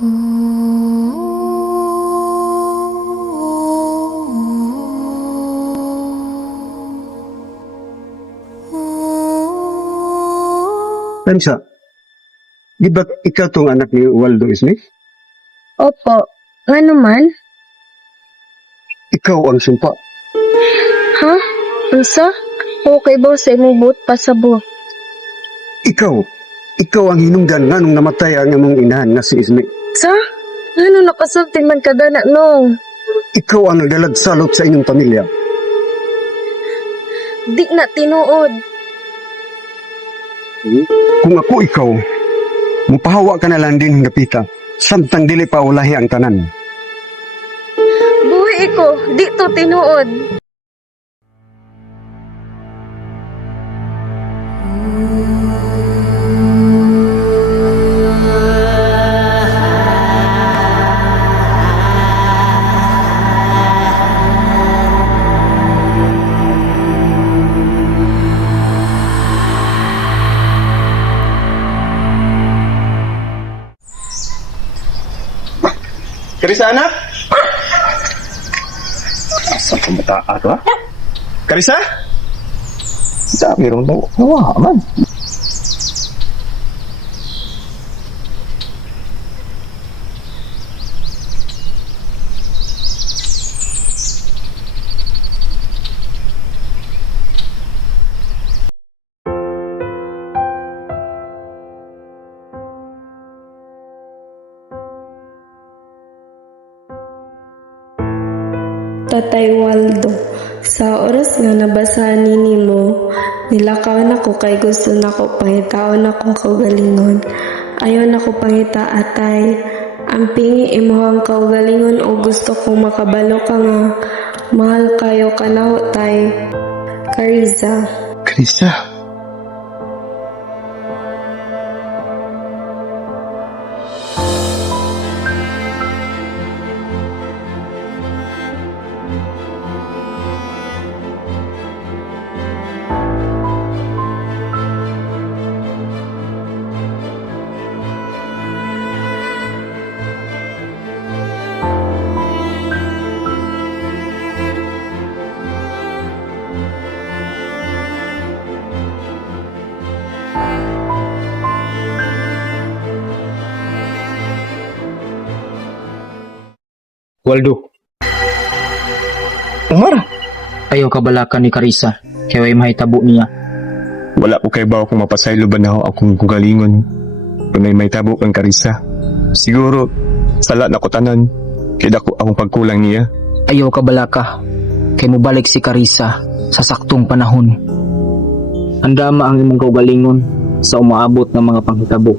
Kansa, di ba ikaw tong anak ni Waldo Smith? Opo. Nga naman? Ikaw ang sumpa. Ha? Unsa? Okay ba sa imong buot pasabo? Ikaw ang hinungdan nga nung namatay ang among inahan nga si Smith. Sa? Ano nakasulti man kadana nung? Ikaw ang nagdalag salot sa inyong pamilya. Di na tinuod. Kung ako ikaw, mupahawa ka na lang din hingapita, samtang dili pa ulahi ang tanan. Buhi ko, di to tinuod. Karisa, anak? Asa ka mataa to, ha? Karisa? Dami rin daw. Nawa, man. Tatay Waldo, sa oras nga nabasahan nimo, nilakaw na ko kay gusto na ko pangitaon akong kaugalingon. Ayaw na ko pangita atay. Ang pingi imuhang kaugalingon o gusto kong makabalo ka nga. Mahal kayo kanaho tay. Carissa. Karisa? Waldo, Umar? ayaw kabalakan ni Carissa, kaya ay mahitabo niya. Wala ko kay bawa kung mapasaylo ba na akong kugalingon. Kung may tabo kang Karisa. Siguro, sala na ko tanan. Kaya ako akong pagkulang niya. Ayaw kabalaka, kay mo balik si Carissa sa saktong panahon. Andama ang imong kaugalingon sa umaabot ng mga panghitabo.